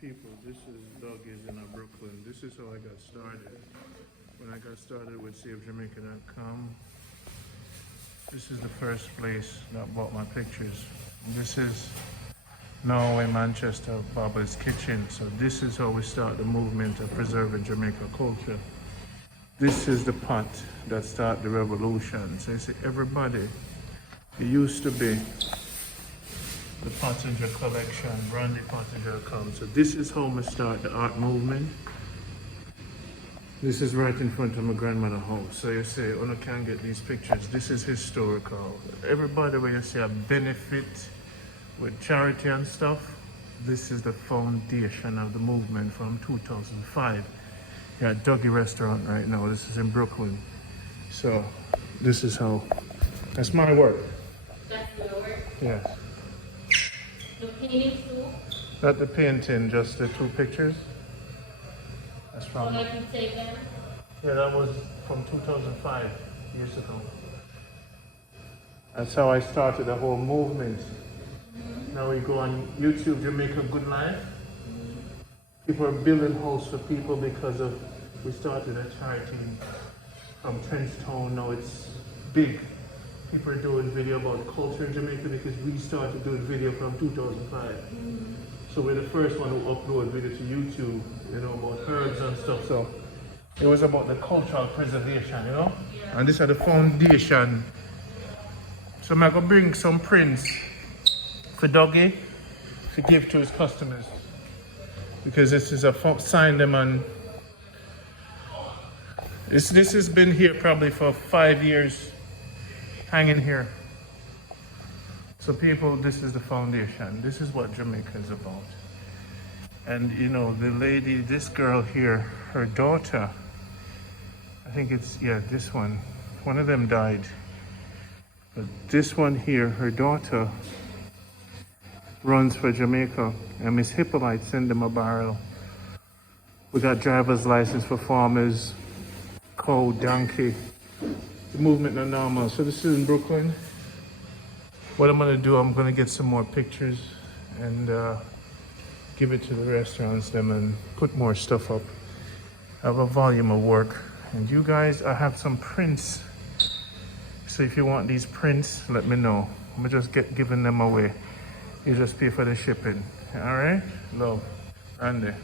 People, this is Doggie's in Brooklyn. This is how I got started. When I got started with SaveJamaica.com, this is the first place that bought my pictures. This is now in Manchester, Baba's Kitchen. So this is how we start the movement of preserving Jamaica culture. This is the pot that started the revolution. So you see, everybody, it used to be the Pottinger collection, Brandy Pottinger comes. So this is how we start the art movement. This is right in front of my grandmother's house. So you say, oh, no, can't get these pictures. This is historical. Everybody where you see a benefit with charity and stuff, this is the foundation of the movement from 2005. You're at Doggie restaurant right now. This is in Brooklyn. So this is how, that's my work. That's your work? Yes. The paintings too? Not the painting, just the two pictures. That's from. Oh, like you say them? Yeah, that was from 2005, years ago. That's how I started the whole movement. Now we go on YouTube, Jamaica Good Life. People are building homes for people because of, we started a charity from Trenchtown, now it's big. People are doing video about culture in Jamaica because we started doing video from 2005. So we're the first one who upload video to YouTube, you know, about herbs and stuff. So it was about the cultural preservation, you know? Yeah. And this is the foundation. So I'm gonna bring some prints for Doggie to give to his customers. Because this is a sign them on. This has been here probably for 5 years. Hanging here. So people, this is the foundation. This is what Jamaica is about. And you know, the lady, this girl here, her daughter, I think it's, yeah, this one. One of them died. But this one here, her daughter, runs for Jamaica. And Miss Hippolyte sent them a barrel. We got driver's license for farmers, cow, donkey. The movement not normal. So this is in Brooklyn. What I'm gonna do, I'm gonna get some more pictures and give it to the restaurants them and put more stuff up. I have a volume of work. And you guys, I have some prints. So if you want these prints, let me know. I'm just giving them away. You just pay for the shipping. All right? Love. Andy.